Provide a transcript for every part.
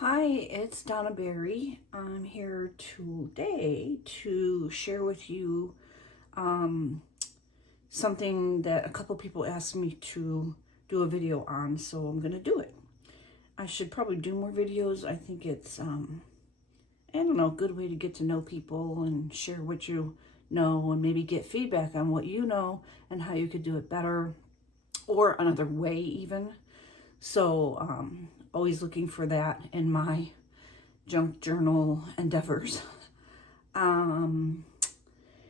Hi, it's Donna Berry. I'm here today to share with you something that a couple people asked me to do a video on, so I'm going to do it. I should probably do more videos. I think it's, I don't know, a good way to get to know people and share what you know and maybe get feedback on what you know and how you could do it better or another way even. So, always looking for that in my junk journal endeavors.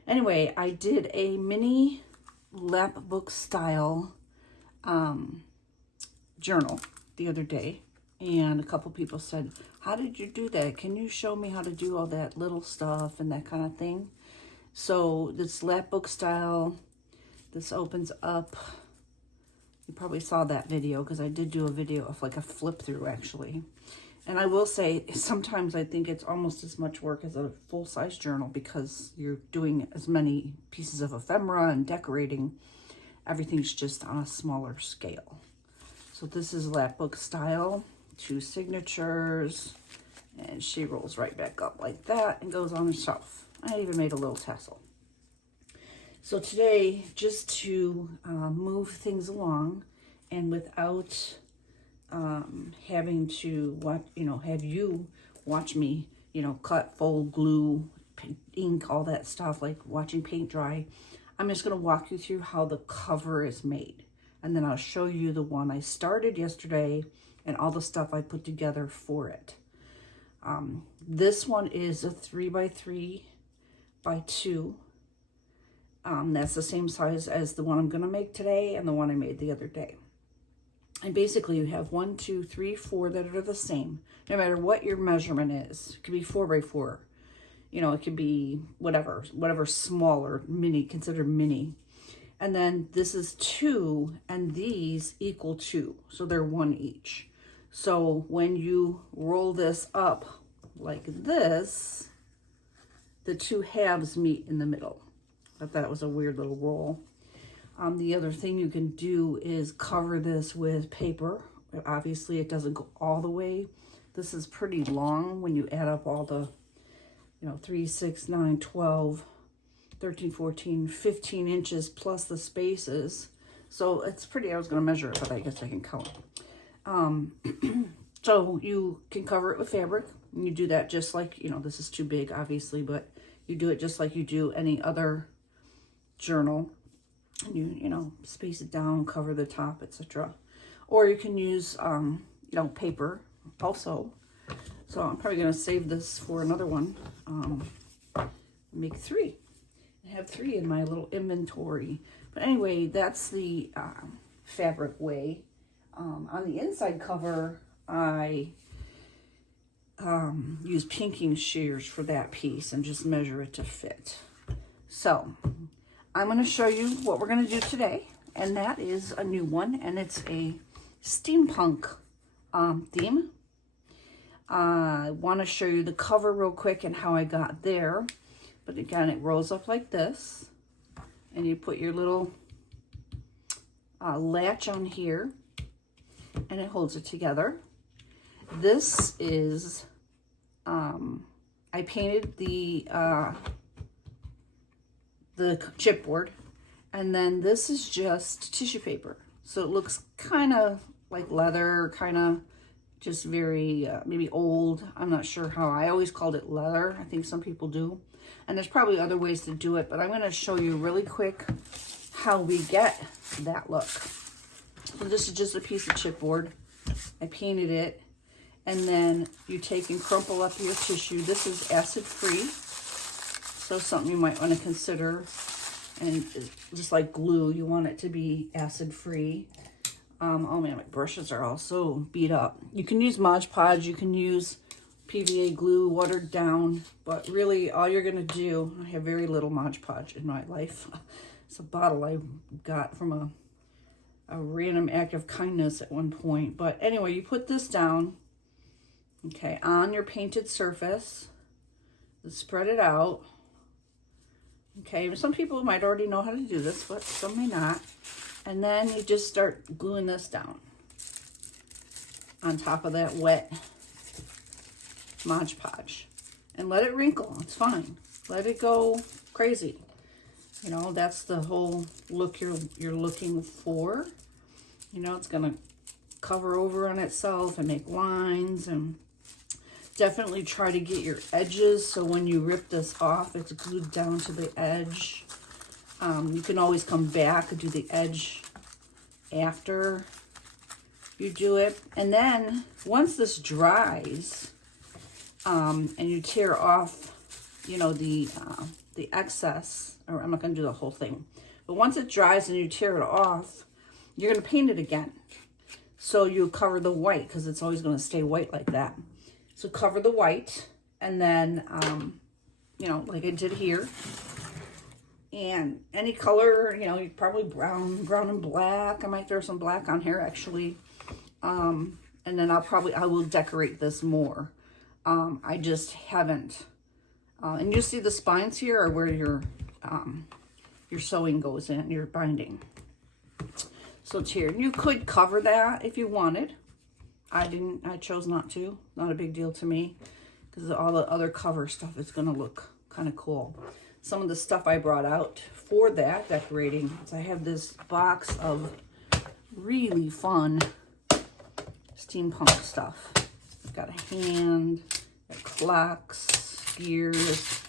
Anyway, I did a mini lap book style journal the other day, and a couple people said, how did you do that? Can you show me how to do all that little stuff and that kind of thing? So this lap book style, this opens up. You probably saw that video because I did do a video of like a flip through actually. And I will say sometimes I think it's almost as much work as a full-size journal because you're doing as many pieces of ephemera and decorating. Everything's just on a smaller scale. So this is lap book style, 2 signatures, and she rolls right back up like that and goes on the shelf. I even made a little tassel. So today, just to move things along and without having to have you watch me, cut, fold, glue, ink, all that stuff, like watching paint dry, I'm just going to walk you through how the cover is made. And then I'll show you the one I started yesterday and all the stuff I put together for it. This one is a 3x3x2. That's the same size as the one I'm going to make today and the one I made the other day. And basically you have 1, 2, 3, 4 that are the same, no matter what your measurement is. It could be 4x4. It could be whatever smaller, mini, considered mini. And then this is 2, and these equal 2. So they're 1 each. So when you roll this up like this, the 2 halves meet in the middle. I thought that was a weird little roll. The other thing you can do is cover this with paper. Obviously, it doesn't go all the way. This is pretty long when you add up all the, 3, 6, 9, 12, 13, 14, 15 inches plus the spaces. So it's pretty, I was going to measure it, but I guess I can count. So you can cover it with fabric. And you do that just like, this is too big, obviously, but you do it just like you do any other journal. You space it down, cover the top, etc. Or you can use paper also. So I'm probably going to save this for another one. Make 3. I have 3 in my little inventory. But anyway, that's the fabric way. On the inside cover, I use pinking shears for that piece and just measure it to fit. So I'm going to show you what we're going to do today, and that is a new one, and it's a steampunk theme. I want to show you the cover real quick and how I got there, but again, it rolls up like this, and you put your little latch on here, and it holds it together. This is, I painted the chipboard, and then this is just tissue paper, so it looks kind of like leather, kind of just very maybe old. I'm not sure how. I always called it leather. I think some people do, and there's probably other ways to do it, but I'm going to show you really quick how we get that look. So this is just a piece of chipboard. I painted it, and then you take and crumple up your tissue. This is acid free, so something you might want to consider. And just like glue, you want it to be acid-free. Oh man, my brushes are all so beat up. You can use Mod Podge, you can use PVA glue, watered down, but really all you're going to do, I have very little Mod Podge in my life. It's a bottle I got from a random act of kindness at one point. But anyway, you put this down, okay, on your painted surface, spread it out. Okay, some people might already know how to do this, but some may not. And then you just start gluing this down on top of that wet Mod Podge. And let it wrinkle. It's fine. Let it go crazy. You know, that's the whole look you're looking for. You know, it's going to cover over on itself and make lines, and definitely try to get your edges so when you rip this off, it's glued down to the edge. You can always come back and do the edge after you do it. And then once this dries, and you tear off, you know, the excess, or I'm not going to do the whole thing, but once it dries and you tear it off, you're going to paint it again. So you cover the white, because it's always going to stay white like that. So cover the white, and then, you know, like I did here. And any color, you know, probably brown and black. I might throw some black on here, actually. And then I will decorate this more. I just haven't. And you see the spines here are where your sewing goes in, your binding. So it's here. You could cover that if you wanted. I didn't. I chose not to. Not a big deal to me, because all the other cover stuff is going to look kind of cool. Some of the stuff I brought out for that decorating is I have this box of really fun steampunk stuff. I've got a hand, clocks, gears,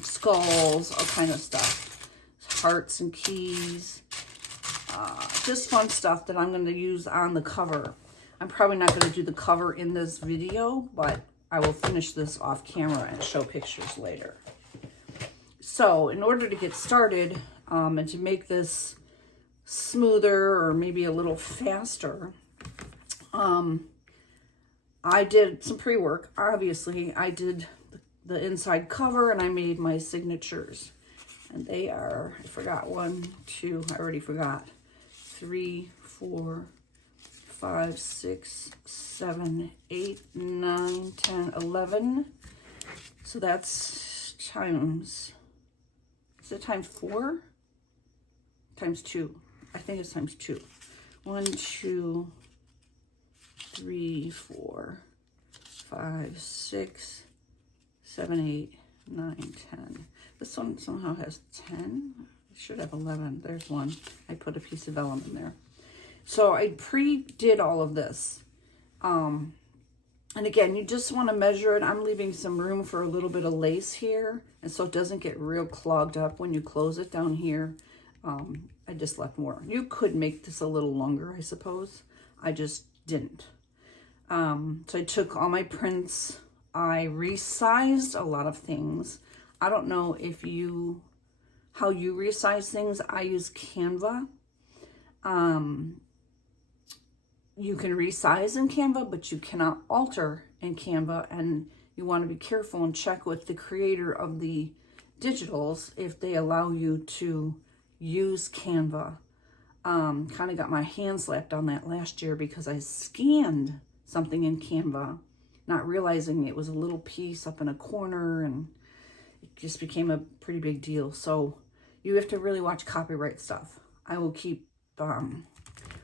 skulls, all kind of stuff. Hearts and keys. Just fun stuff that I'm going to use on the cover. I'm probably not going to do the cover in this video, but I will finish this off camera and show pictures later. So in order to get started, and to make this smoother or maybe a little faster, I did some pre-work. Obviously, I did the inside cover and I made my signatures. And they are, I forgot, 1, 2, I already forgot. 3, 4, 5, 6, 7, 8, 9, 10, 11. So that's times, is it times 4? Times 2. I think it's times 2. 1, 2, 3, 4, 5, 6, 7, 8, 9, 10. This one somehow has 10. It should have 11. There's one. I put a piece of vellum in there. So I pre-did all of this. And again, you just want to measure it. I'm leaving some room for a little bit of lace here, and so it doesn't get real clogged up when you close it down here. I just left more. You could make this a little longer, I suppose. I just didn't. So I took all my prints. I resized a lot of things. I don't know if how you resize things. I use Canva. You can resize in Canva, but you cannot alter in Canva, and you want to be careful and check with the creator of the digitals if they allow you to use Canva. Kind of got my hand slapped on that last year because I scanned something in Canva, not realizing it was a little piece up in a corner, and it just became a pretty big deal. So you have to really watch copyright stuff. I will keep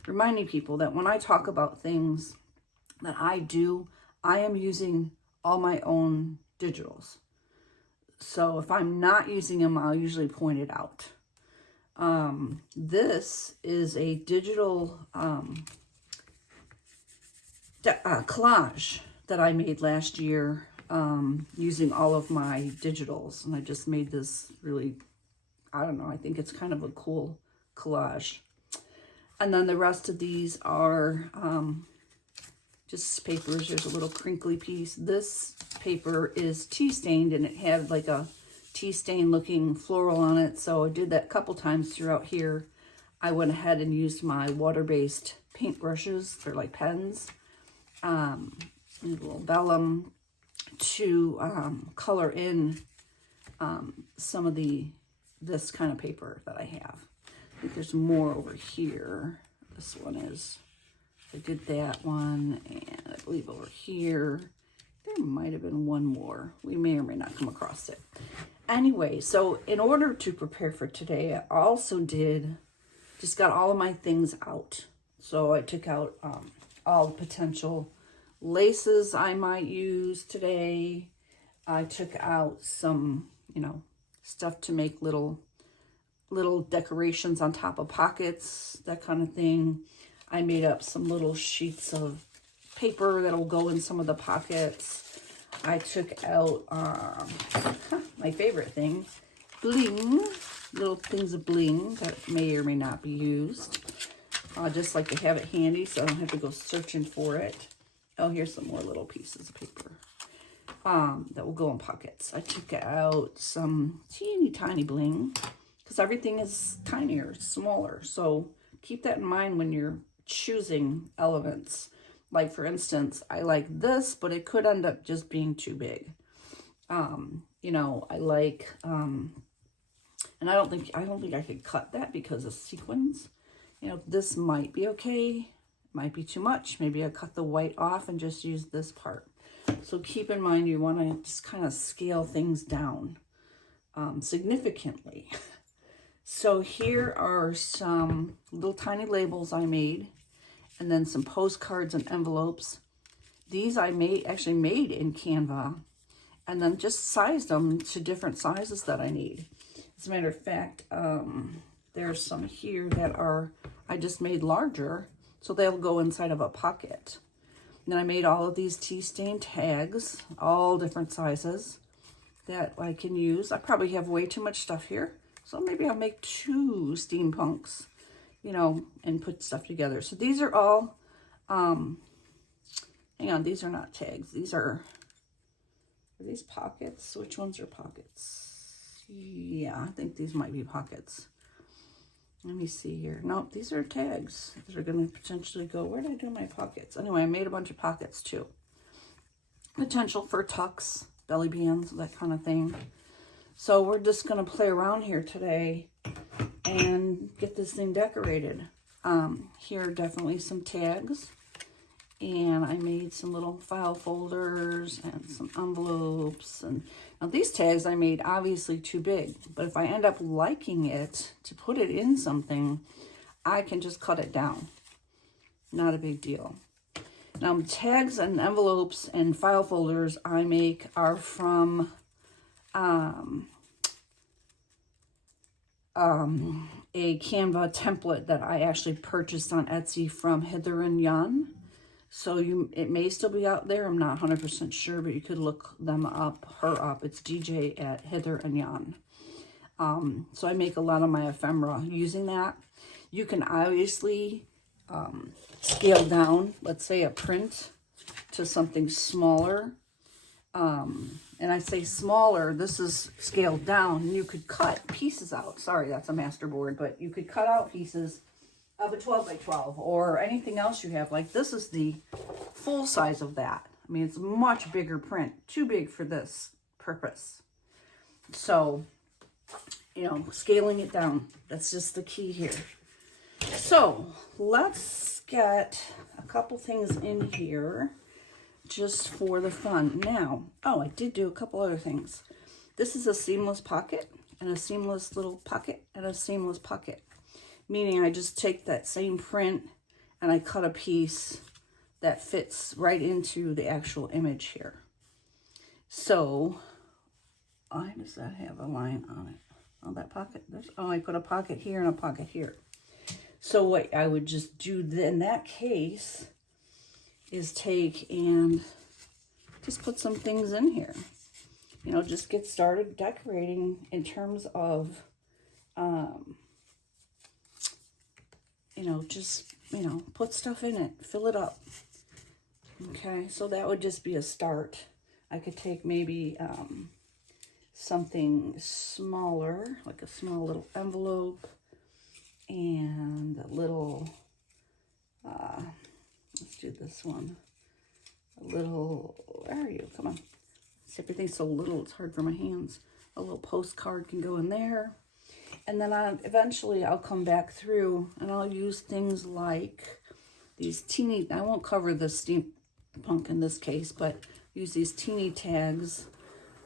reminding people that when I talk about things that I do, I am using all my own digitals. So if I'm not using them, I'll usually point it out. This is a digital collage that I made last year using all of my digitals. And I just made this really, I don't know, I think it's kind of a cool collage. And then the rest of these are just papers. There's a little crinkly piece. This paper is tea stained, and it had like a tea stain looking floral on it. So I did that a couple times throughout here. I went ahead and used my water-based paint brushes. They're like pens. And a little vellum to color in some of this kind of paper that I have. I think there's more over here. This one is, I did that one, and I believe over here, there might have been one more. We may or may not come across it. Anyway, so in order to prepare for today, I also just got all of my things out. So I took out all the potential laces I might use today. I took out some, you know, stuff to make little decorations on top of pockets, that kind of thing. I made up some little sheets of paper that'll go in some of the pockets. I took out my favorite thing, bling, little things of bling that may or may not be used. I just like to have it handy so I don't have to go searching for it. Oh, here's some more little pieces of paper that will go in pockets. I took out some teeny tiny bling because everything is tinier, smaller. So keep that in mind when you're choosing elements. Like for instance, I like this, but it could end up just being too big. You know, I like, and I don't think I could cut that because of sequins. You know, this might be okay, might be too much. Maybe I cut the white off and just use this part. So keep in mind, you want to just kind of scale things down significantly. So here are some little tiny labels I made, and then some postcards and envelopes. These I actually made in Canva, and then just sized them to different sizes that I need. As a matter of fact, there's some here that I just made larger, so they'll go inside of a pocket. And then I made all of these tea stain tags, all different sizes that I can use. I probably have way too much stuff here, so maybe I'll make 2 steampunks, you know, and put stuff together. So these are all, hang on, these are not tags. These are these pockets? Which ones are pockets? Yeah, I think these might be pockets. Let me see here. No, these are tags that are going to potentially go. Where did I do my pockets? Anyway, I made a bunch of pockets too. Potential for tucks, belly bands, that kind of thing. So we're just going to play around here today and get this thing decorated. Here are definitely some tags. And I made some little file folders and some envelopes. And now these tags I made obviously too big, but if I end up liking it to put it in something, I can just cut it down. Not a big deal. Now tags and envelopes and file folders I make are from a Canva template that I actually purchased on Etsy from Heather and Jan. So it may still be out there. I'm not 100% sure, but you could look her up. It's DJ at Heather and Jan. So I make a lot of my ephemera using that. You can obviously scale down, let's say a print, to something smaller. And I say smaller, this is scaled down. You could cut pieces out. Sorry, that's a masterboard, but you could cut out pieces of a 12 by 12 or anything else you have. Like this is the full size of that. I mean, it's a much bigger print, too big for this purpose. So, you know, scaling it down, that's just the key here. So let's get a couple things in here just for the fun. Now, oh, I did do a couple other things. This is a seamless pocket and a seamless little pocket and a seamless pocket. Meaning I just take that same print and I cut a piece that fits right into the actual image here. So, why does that have a line on it? Oh, that pocket. I put a pocket here and a pocket here. So what I would just do in that case is take and just put some things in here. You know, just get started decorating in terms of, you know, just, you know, put stuff in it, fill it up. Okay, so that would just be a start. I could take maybe something smaller, like a small little envelope, and a little, let's do this one. A little, where are you? Come on. Everything's so little, it's hard for my hands. A little postcard can go in there. And then eventually I'll come back through and I'll use things like these teeny, I won't cover the steampunk in this case, but use these teeny tags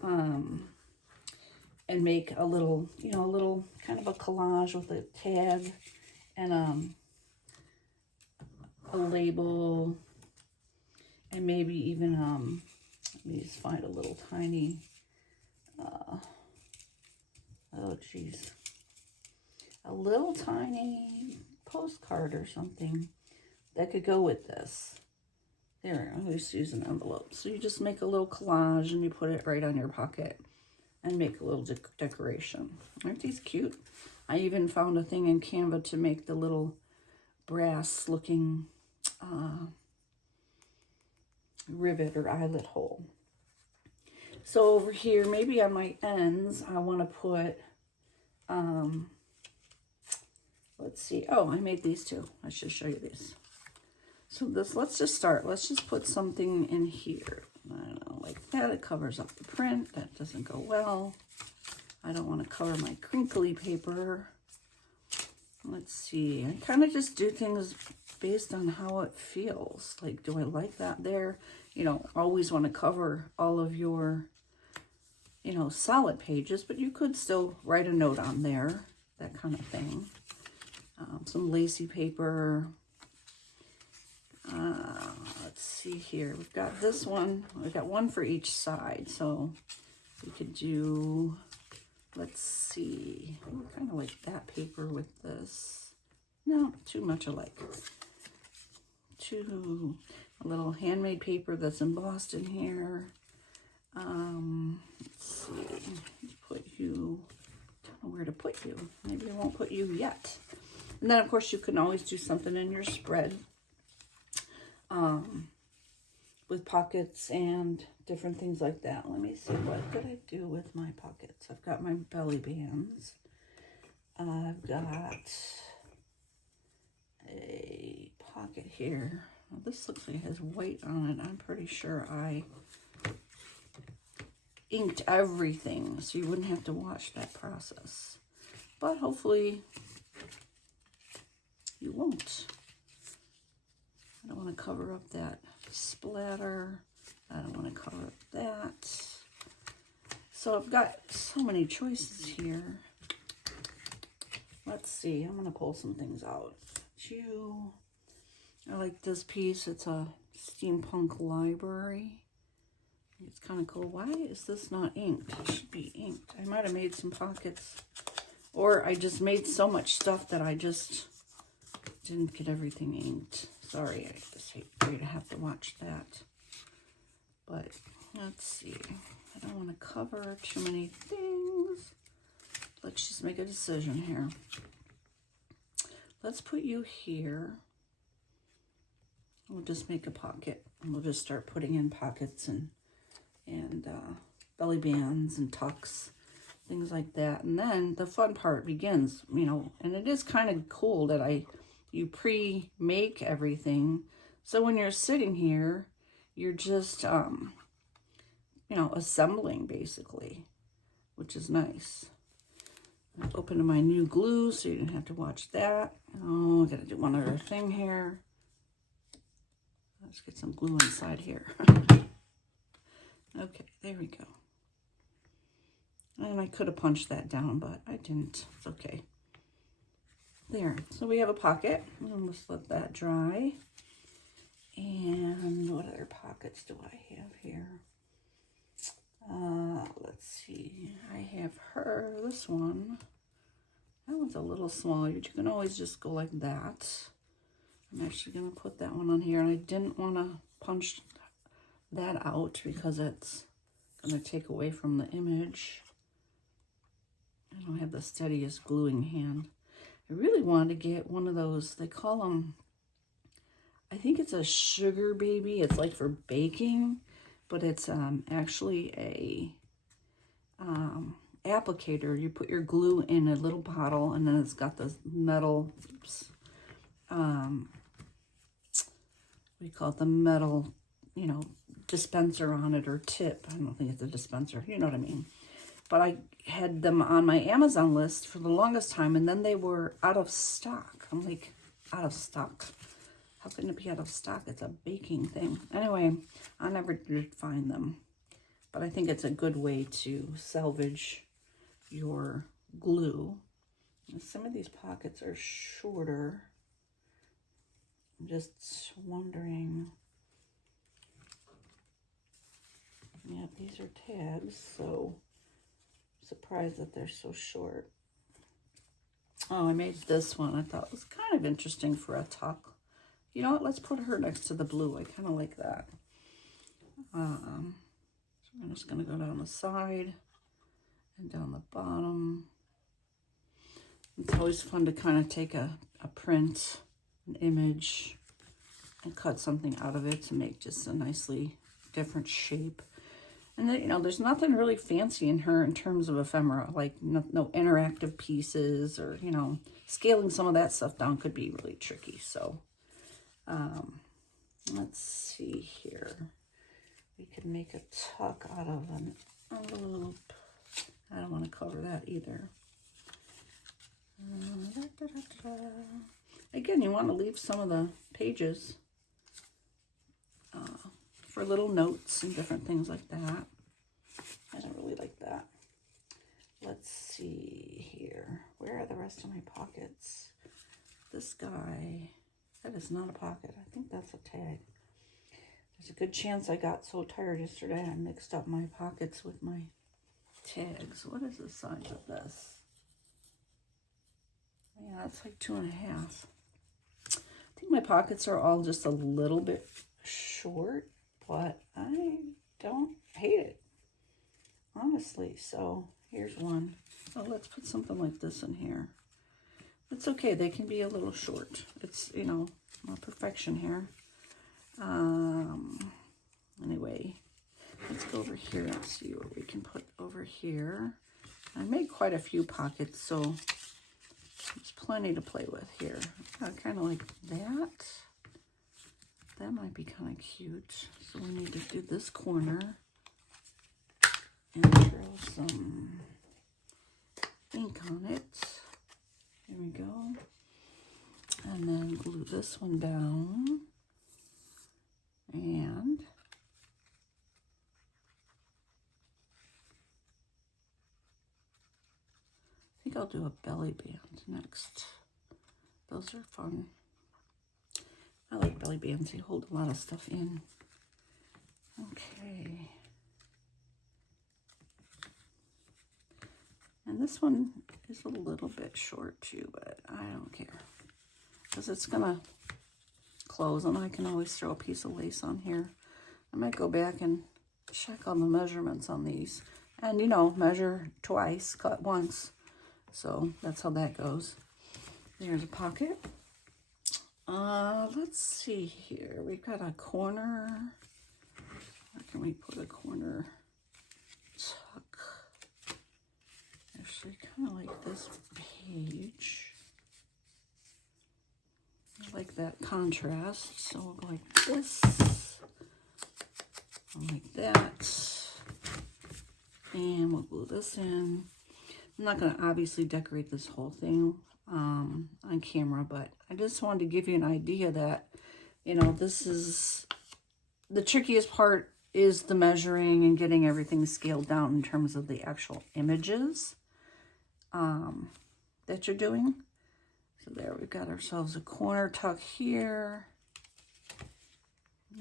and make a little, you know, a little kind of a collage with a tag and a label. And maybe even, let me just find a little tiny, oh geez, a little tiny postcard or something that could go with this. There, I'm just using an envelope. So you just make a little collage and you put it right on your pocket and make a little decoration. Aren't these cute? I even found a thing in Canva to make the little brass looking rivet or eyelet hole. So over here, maybe on my ends, I want to put, let's see. Oh, I made these too. I should show you these. So this, let's just start. Let's just put something in here. I don't know, like that. It covers up the print. That doesn't go well. I don't want to cover my crinkly paper. Let's see. I kind of just do things based on how it feels. Like, do I like that there? You know, always want to cover all of your, you know, solid pages, but you could still write a note on there, that kind of thing. Some lacy paper. Let's see here. We've got this one. We've got one for each side. So we could do, let's see. I kind of like that paper with this. No, too much alike. A little handmade paper that's embossed in here. Let's see. Put you, don't know where to put you. Maybe I won't put you yet. And then, of course, you can always do something in your spread. With pockets and different things like that. Let me see, what did I do with my pockets? I've got my belly bands. I've got a pocket here. Well, this looks like it has white on it. I'm pretty sure I inked everything, so you wouldn't have to watch that process. But hopefully you won't. I don't want to cover up that splatter. I don't want to cover up that. So I've got so many choices here. Let's see. I'm going to pull some things out. I like this piece. It's a Steampunk library. It's kind of cool. Why is this not inked? It should be inked. I might have made some pockets. Or I just made so much stuff that I just didn't get everything inked. Sorry, I just hate for you to have to watch that. But let's see. I don't want to cover too many things. Let's just make a decision here. Let's put you here. We'll just make a pocket. And we'll just start putting in pockets and belly bands and tucks, things like that. And then the fun part begins, you know, and it is kind of cool that you pre-make everything. So when you're sitting here, you're just, you know, assembling basically, which is nice. I've opened my new glue so you didn't have to watch that. Oh, I gotta do one other thing here. Let's get some glue inside here. Okay, there we go. And I could have punched that down, but I didn't. It's okay. There, so we have a pocket. I'll just let that dry. And what other pockets do I have here? Let's see. I have this one. That one's a little smaller, but you can always just go like that. I'm actually going to put that one on here. And I didn't want to punch that out because it's going to take away from the image. I don't have the steadiest gluing hand. I really wanted to get one of those, they call them, I think it's a sugar baby. It's like for baking, but it's actually a applicator. You put your glue in a little bottle, and then it's got this metal, we call it the metal, you know, dispenser on it, or tip. I don't think it's a dispenser, you know what I mean. But I had them on my Amazon list for the longest time, and then they were out of stock. I'm like, out of stock. How can it be out of stock? It's a baking thing. Anyway, I never did find them. But I think it's a good way to salvage your glue. And some of these pockets are shorter. I'm just wondering. These are tags, so I'm surprised that they're so short. Oh, I made this one. I thought it was kind of interesting for a tuck. You know what? Let's put her next to the blue. I kind of like that. So I'm just going to go down the side and down the bottom. It's always fun to kind of take a print, an image, and cut something out of it to make just a nicely different shape. And then, you know, there's nothing really fancy in her in terms of ephemera, like no interactive pieces, or, you know, scaling some of that stuff down could be really tricky. So let's see here. We could make a tuck out of an envelope. I don't want to cover that either. Again, you want to leave some of the pages for little notes and different things like that. I don't really like that. Let's see here. Where are the rest of my pockets? This guy, that is not a pocket. I think that's a tag. There's a good chance I got so tired yesterday I mixed up my pockets with my tags. What is the size of this? Yeah, it's like 2.5. I think my pockets are all just a little bit short, but I don't hate it, honestly. So here's one. So let's put something like this in here. It's okay. They can be a little short. It's, you know, not perfection here. Anyway, let's go over here and see what we can put over here. I made quite a few pockets, so there's plenty to play with here. Kind of like that. That might be kind of cute. So we need to do this corner and throw some ink on it. There we go. And then glue this one down. And I think I'll do a belly band next. Those are fun. I like belly bands. They hold a lot of stuff in. Okay. And this one is a little bit short too, but I don't care. Because it's going to close, and I can always throw a piece of lace on here. I might go back and check on the measurements on these. And, you know, measure twice, cut once. So that's how that goes. There's a pocket. Let's see here. We've got a corner. Where can we put a corner tuck? Actually, kind of like this page. I like that contrast. So we'll go like this. Like that. And we'll glue this in. I'm not going to obviously decorate this whole thing on camera, but I just wanted to give you an idea that, you know, this is the trickiest part, is the measuring and getting everything scaled down in terms of the actual images that you're doing. So there, we've got ourselves a corner tuck here.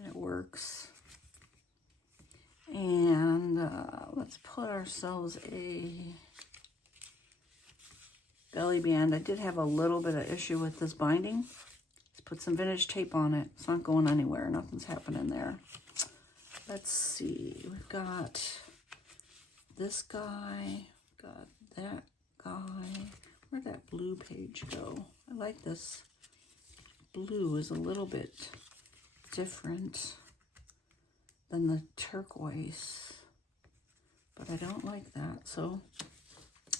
It works. And let's put ourselves a belly band. I did have a little bit of issue with this binding. Let's put some vintage tape on it. It's not going anywhere. Nothing's happening there. Let's see. We've got this guy. Got that guy. Where'd that blue page go? I like this. Blue is a little bit different than the turquoise, but I don't like that. So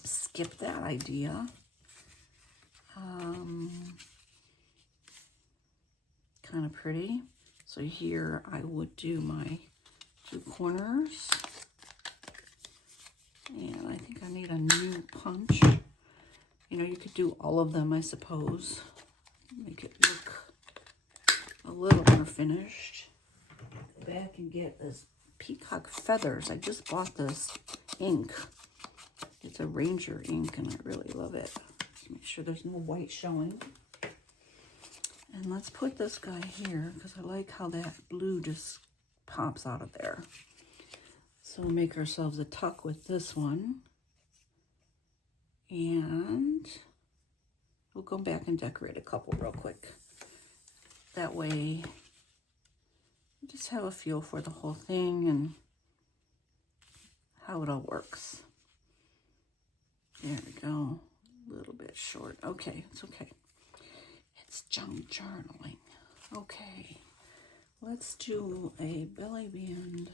skip that idea. Kind of pretty. So here I would do my 2 corners. And I think I need a new punch. You know, you could do all of them, I suppose. Make it look a little more finished. Go back and get this peacock feathers. I just bought this ink. It's a Ranger ink, and I really love it. Make sure there's no white showing. And let's put this guy here, because I like how that blue just pops out of there. So we'll make ourselves a tuck with this one. And we'll go back and decorate a couple real quick. That way, you just have a feel for the whole thing and how it all works. There we go. A little bit short. Okay, it's okay. It's junk journaling. Okay, let's do a belly band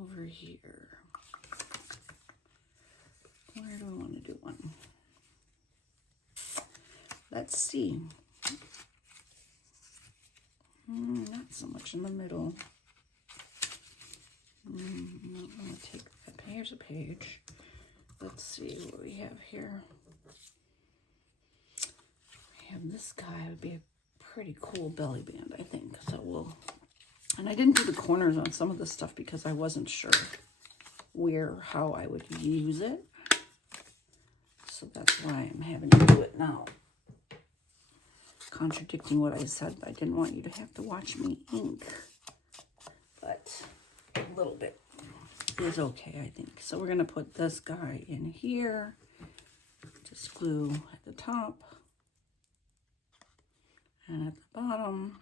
over here. Where do we want to do one? Let's see. Not so much in the middle. I'm going to take that. Here's a page. Let's see what we have here. We have this guy. Would be a pretty cool belly band, I think. So we'll... And I didn't do the corners on some of this stuff because I wasn't sure how I would use it. So that's why I'm having to do it now. Contradicting what I said, I didn't want you to have to watch me ink. But a little bit is okay, I think. So we're going to put this guy in here. Just glue at the top and at the bottom.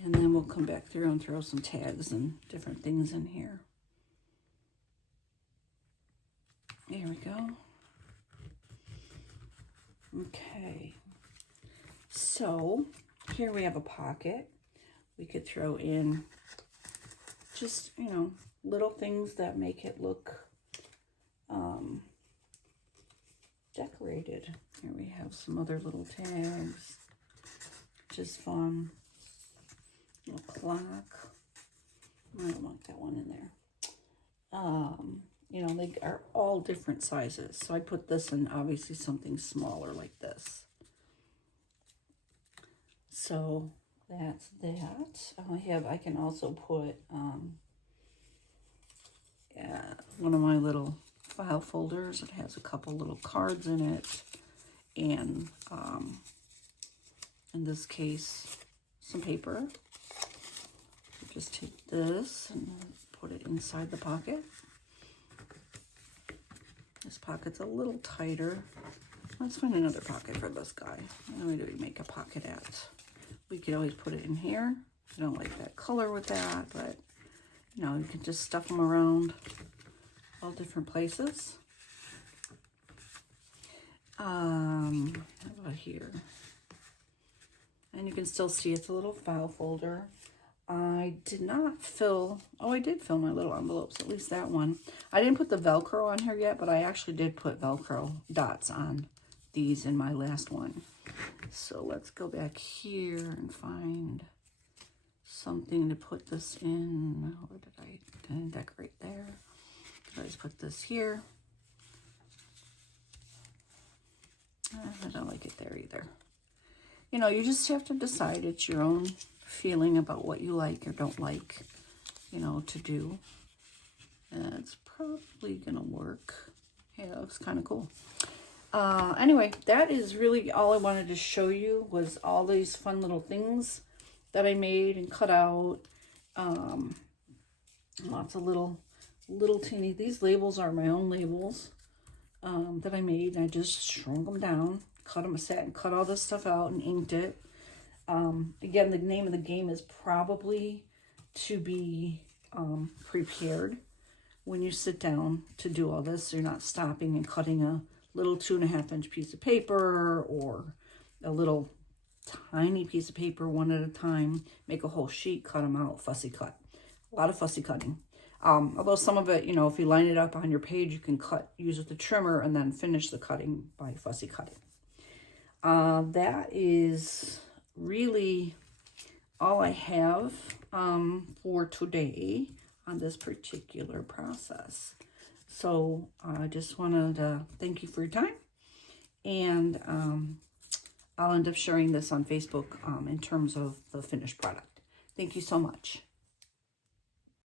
And then we'll come back through and throw some tags and different things in here. There we go. Okay. So here we have a pocket. We could throw in just, you know, little things that make it look decorated. Here we have some other little tags, which is fun. Little clock. I don't want that one in there. You know, they are all different sizes. So I put this in obviously something smaller like this. So that's that. I can also put one of my little file folders. It has a couple little cards in it. And in this case, some paper. Just take this and put it inside the pocket. This pocket's a little tighter. Let's find another pocket for this guy. Where do we make a pocket at? We could always put it in here. I don't like that color with that, but you know, you can just stuff them around all different places. How about here? And you can still see it's a little file folder. I did not fill, I did fill my little envelopes, at least that one. I didn't put the Velcro on here yet, but I actually did put Velcro dots on these in my last one. So let's go back here and find something to put this in. Where did I decorate there? I just put this here. I don't like it there either. You know, you just have to decide. It's your own feeling about what you like or don't like, you know, to do. And it's probably gonna work. Yeah, that looks kind of cool. Anyway, that is really all I wanted to show you, was all these fun little things that I made and cut out. Lots of little teeny, these labels are my own labels that I made. And I just shrunk them down, sat and cut all this stuff out and inked it. Again, the name of the game is probably to be prepared when you sit down to do all this. So you're not stopping and cutting a little 2.5-inch piece of paper or a little tiny piece of paper one at a time. Make a whole sheet, cut them out, fussy cut. A lot of fussy cutting. Although some of it, you know, if you line it up on your page, you can use with the trimmer and then finish the cutting by fussy cutting. That is really all I have for today on this particular process. So I just wanted to thank you for your time, and I'll end up sharing this on Facebook in terms of the finished product. Thank you so much.